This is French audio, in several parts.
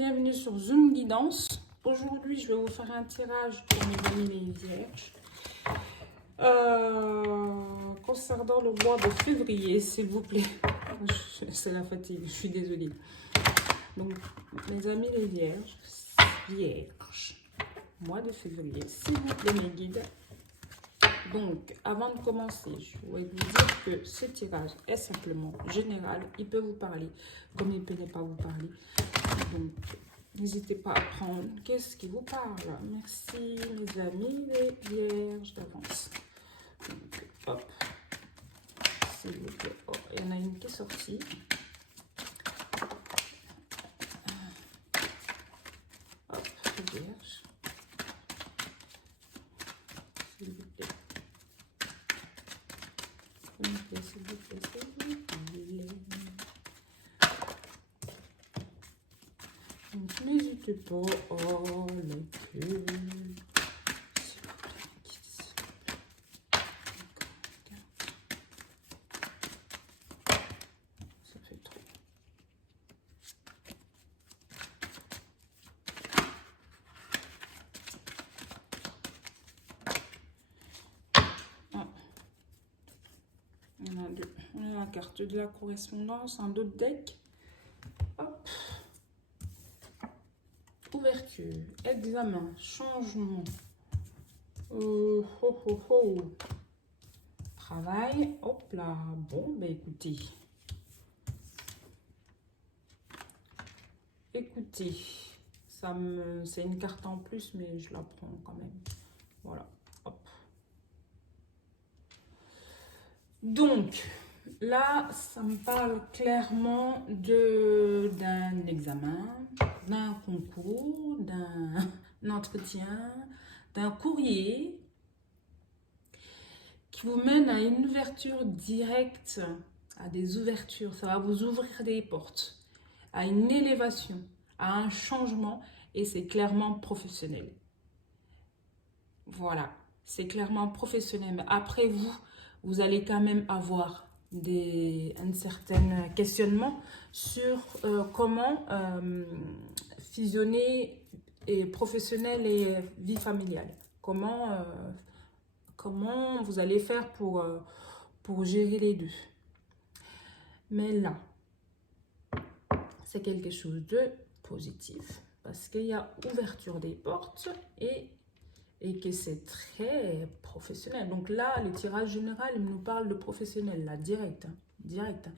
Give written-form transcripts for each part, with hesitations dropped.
bienvenue sur Zoom Guidance. Aujourd'hui, je vais vous faire un tirage pour mes amis les vierges. Concernant le mois de février, s'il vous plaît. C'est la fatigue, je suis désolée. Donc, mes amis les vierges, mois de février, s'il vous plaît mes guides. Donc, avant de commencer, je voudrais vous dire que ce tirage est simplement général. Il peut vous parler comme il peut ne pas vous parler. Donc, n'hésitez pas à prendre. Qu'est-ce qui vous parle? Merci, mes amis les vierges d'avance. Donc, hop. S'il vous plaît. Oh, il y en a une qui est sortie. Hop, les vierges. S'il vous plaît. S'il vous plaît, s'il vous plaît. Donc, n'hésitez pas. Oh, le cul. Ça fait trop. Ah. On a deux. On a la carte de la correspondance, un autre deck. Hop. Ouverture, examen, changement, travail, hop là, bon, ben écoutez, c'est une carte en plus, mais je la prends quand même, voilà, hop. Donc, là, ça me parle clairement d'un examen, d'un concours, d'un entretien, d'un courrier qui vous mène à une ouverture directe, à des ouvertures. Ça va vous ouvrir des portes, à une élévation, à un changement, et c'est clairement professionnel. Voilà, c'est clairement professionnel. Mais après vous allez quand même avoir un certain questionnement sur comment fusionner professionnel et vie familiale. Comment vous allez faire pour gérer les deux. Mais là, c'est quelque chose de positif parce qu'il y a ouverture des portes et que c'est très professionnel. Donc là, le tirage général, il nous parle de professionnel, là, direct. Direct.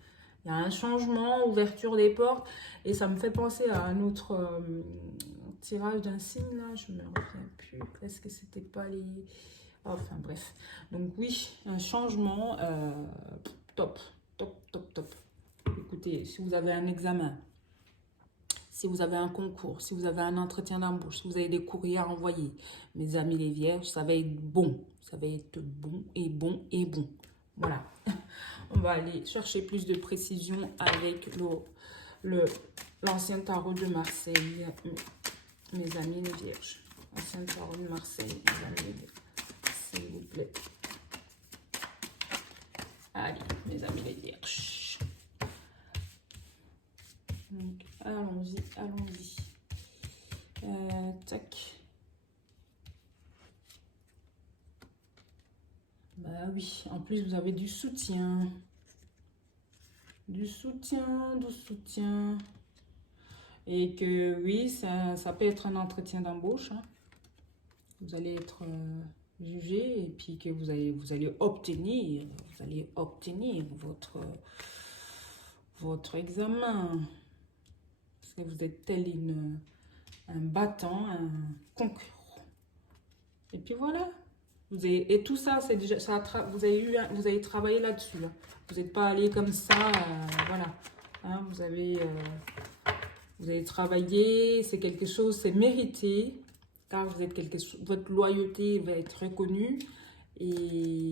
Il y a un changement, ouverture des portes, et ça me fait penser à un autre tirage d'un signe, là, je me reviens plus, est-ce que c'était pas les... Enfin, bref. Donc oui, un changement top. Écoutez, si vous avez un examen, si vous avez un concours, si vous avez un entretien d'embauche, si vous avez des courriers à envoyer, mes amis les vierges, ça va être bon. Ça va être bon et bon et bon. Voilà. On va aller chercher plus de précision avec l'ancien tarot de Marseille, mes amis les vierges. Ancien tarot de Marseille, mes amis les vierges. S'il vous plaît. Allez, mes amis les vierges. Donc, allons-y. Tac. Bah oui, en plus vous avez du soutien. Du soutien. Et que oui, ça peut être un entretien d'embauche. Hein. Vous allez être jugé et puis que vous allez obtenir votre examen. Parce que vous êtes tel un battant, un concurrent. Et puis voilà. Et tout ça, c'est déjà, vous avez travaillé là-dessus. Hein. Vous n'êtes pas allé comme ça, voilà. Hein, vous avez travaillé, c'est quelque chose, c'est mérité. Car vous êtes votre loyauté va être reconnue. Et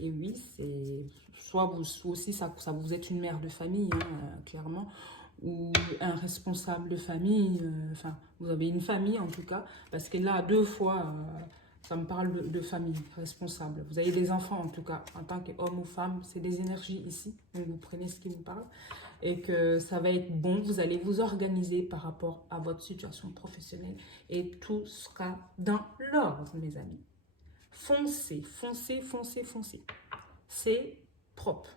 oui, c'est soit vous aussi, ça vous êtes une mère de famille, hein, clairement. Ou un responsable de famille, enfin, vous avez une famille en tout cas, parce que là, deux fois, ça me parle de famille, responsable. Vous avez des enfants en tout cas, en tant qu'homme ou femme, c'est des énergies ici, donc vous prenez ce qui vous parle. et que ça va être bon. Vous allez vous organiser par rapport à votre situation professionnelle et tout sera dans l'ordre, mes amis. Foncez, foncez, foncez, foncez. C'est propre.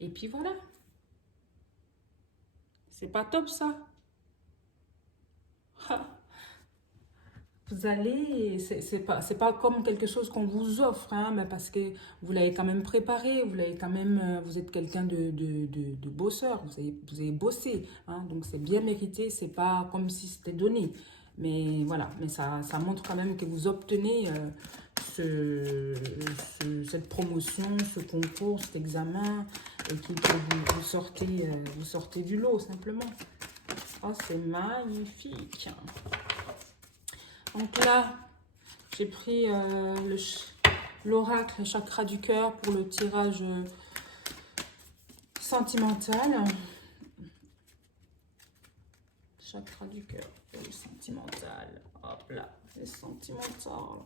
Et puis voilà. C'est pas top ça. Vous allez, c'est pas comme quelque chose qu'on vous offre, hein, mais parce que vous l'avez quand même préparé, vous l'avez quand même, vous êtes quelqu'un de bosseur, vous avez bossé, hein, donc c'est bien mérité, c'est pas comme si c'était donné. Mais voilà, mais ça montre quand même que vous obtenez cette promotion, ce concours, cet examen, et que vous sortez du lot simplement. Oh, c'est magnifique. Donc là, j'ai pris l'oracle chakra du cœur pour le tirage sentimental. Chakra du cœur pour le sentimental. Hop là, le sentimental.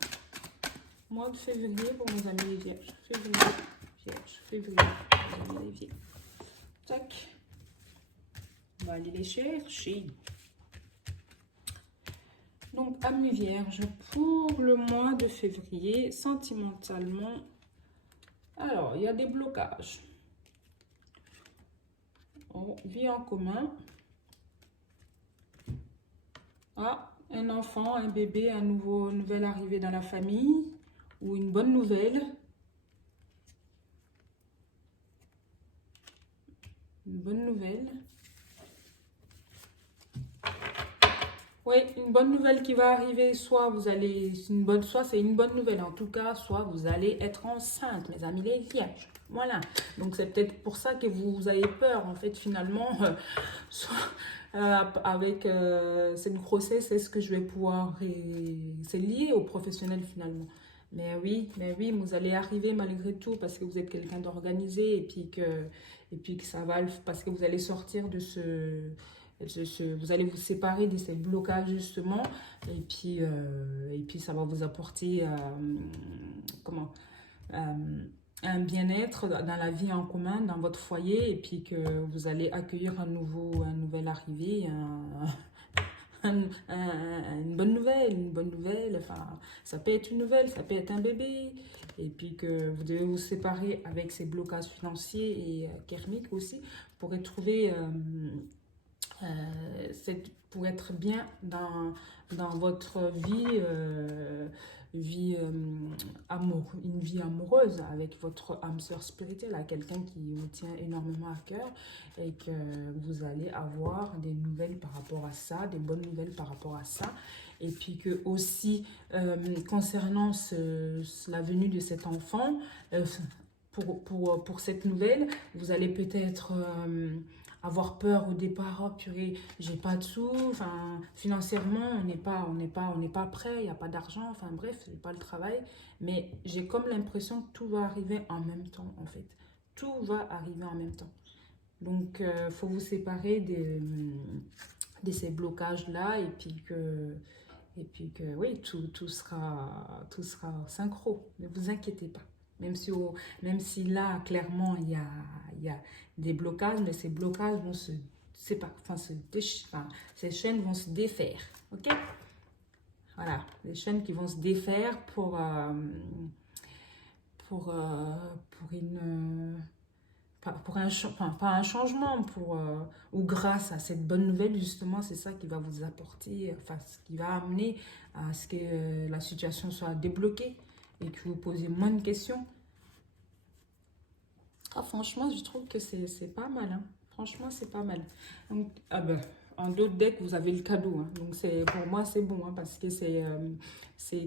Mois de février pour mes amis les vierges. Février, mes amis les vierges. Tac. On va aller les chercher. Donc, amis vierges, pour le mois de février, sentimentalement, alors, il y a des blocages. On vit en commun. Ah, un enfant, un bébé, nouvelle arrivée dans la famille ou une bonne nouvelle. Une bonne nouvelle. Oui, une bonne nouvelle qui va arriver, soit c'est une bonne nouvelle en tout cas, soit vous allez être enceinte, mes amis les vierges. Voilà, donc c'est peut-être pour ça que vous avez peur, en fait, finalement, avec cette grossesse, est-ce que je vais pouvoir, c'est lié au professionnel finalement. Mais oui, vous allez arriver malgré tout parce que vous êtes quelqu'un d'organisé et puis que ça va, parce que vous allez sortir de vous allez vous séparer de ces blocages justement et puis ça va vous apporter un bien-être dans la vie en commun, dans votre foyer, et puis que vous allez accueillir un nouvel arrivé, une bonne nouvelle, enfin, ça peut être une nouvelle, ça peut être un bébé, et puis que vous devez vous séparer avec ces blocages financiers et karmiques aussi, pour retrouver pour être bien dans votre vie, une vie amoureuse avec votre âme sœur spirituelle, à quelqu'un qui vous tient énormément à cœur, et que vous allez avoir des nouvelles par rapport à ça, des bonnes nouvelles par rapport à ça. Et puis que aussi, concernant la venue de cet enfant, pour cette nouvelle, vous allez peut-être avoir peur au départ. Oh purée, j'ai pas de sous, enfin financièrement on n'est pas prêt, il n'y a pas d'argent, enfin bref, j'ai pas le travail, mais j'ai comme l'impression que tout va arriver en même temps, en fait. Tout va arriver en même temps. Donc faut vous séparer de ces blocages là, et puis que oui, tout sera synchro. Ne vous inquiétez pas. Même si là, clairement, il y a des blocages, mais ces blocages vont ces chaînes vont se défaire. Ok? Voilà, les chaînes qui vont se défaire pour pas un changement, ou grâce à cette bonne nouvelle, justement, c'est ça qui va vous apporter, enfin, ce qui va amener à ce que la situation soit débloquée et que vous posez moins de questions. Ah, franchement, je trouve que c'est pas mal, hein. Franchement, c'est pas mal. Donc, en d'autres decks, vous avez le cadeau, hein. Donc, pour moi, c'est bon, hein, parce que c'est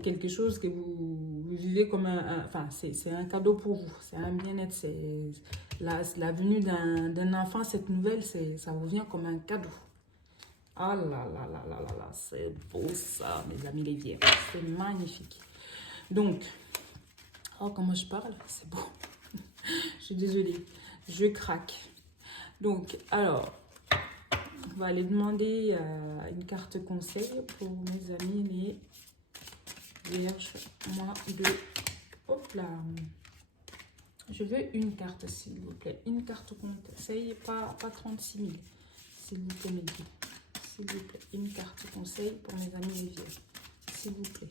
quelque chose que vous vivez comme enfin, c'est un cadeau pour vous. C'est un bien-être. C'est la venue d'un enfant, cette nouvelle, ça vous vient comme un cadeau. Ah là là là là là là, c'est beau ça, mes amis les vierges. C'est magnifique. Donc, oh, comment je parle, c'est beau. Je suis désolée, je craque. Donc, alors, on va aller demander une carte conseil pour mes amis les vierges. Hop là. Je veux une carte, s'il vous plaît. Une carte conseil, pas 36 000. S'il vous plaît, mes guides. S'il vous plaît, une carte conseil pour mes amis les vierges. S'il vous plaît,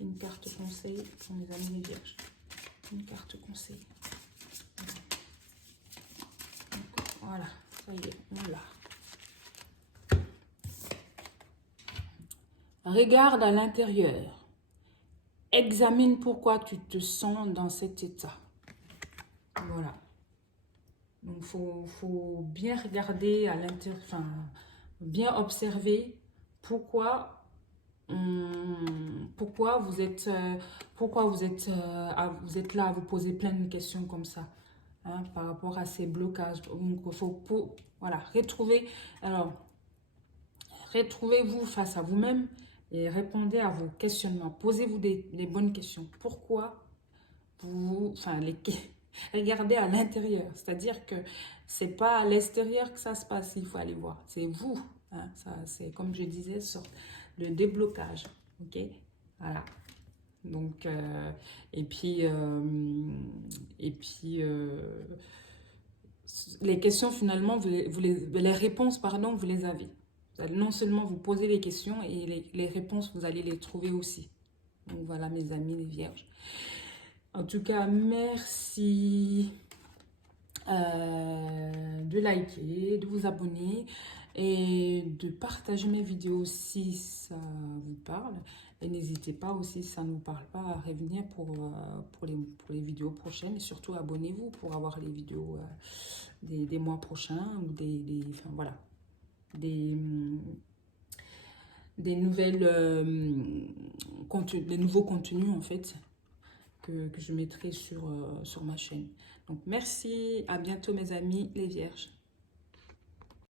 une carte conseil pour mes amis les vierges. Une carte conseil. Voilà, ça y est, on l'a. Regarde à l'intérieur. Examine pourquoi tu te sens dans cet état. Voilà. Donc, faut bien regarder à l'intérieur, enfin, bien observer pourquoi vous êtes là à vous poser plein de questions comme ça, hein, par rapport à ces blocages. Donc, voilà, retrouvez-vous face à vous-même et répondez à vos questionnements. Posez-vous les bonnes questions. Pourquoi regardez à l'intérieur. C'est-à-dire que c'est pas à l'extérieur que ça se passe, il faut aller voir. C'est vous. Hein, ça, c'est comme je disais, le déblocage. Ok, voilà. Donc, les questions finalement, les réponses, pardon, vous les avez. Non seulement vous posez les questions et les réponses, vous allez les trouver aussi. Donc voilà mes amis les vierges. En tout cas, merci de liker, de vous abonner et de partager mes vidéos si ça vous parle. Et n'hésitez pas aussi, si ça ne vous parle pas, à revenir pour les vidéos prochaines. Et surtout, abonnez-vous pour avoir les vidéos des mois prochains ou enfin, voilà, des nouvelles des nouveaux contenus en fait que je mettrai sur ma chaîne. Donc merci, à bientôt mes amis les vierges.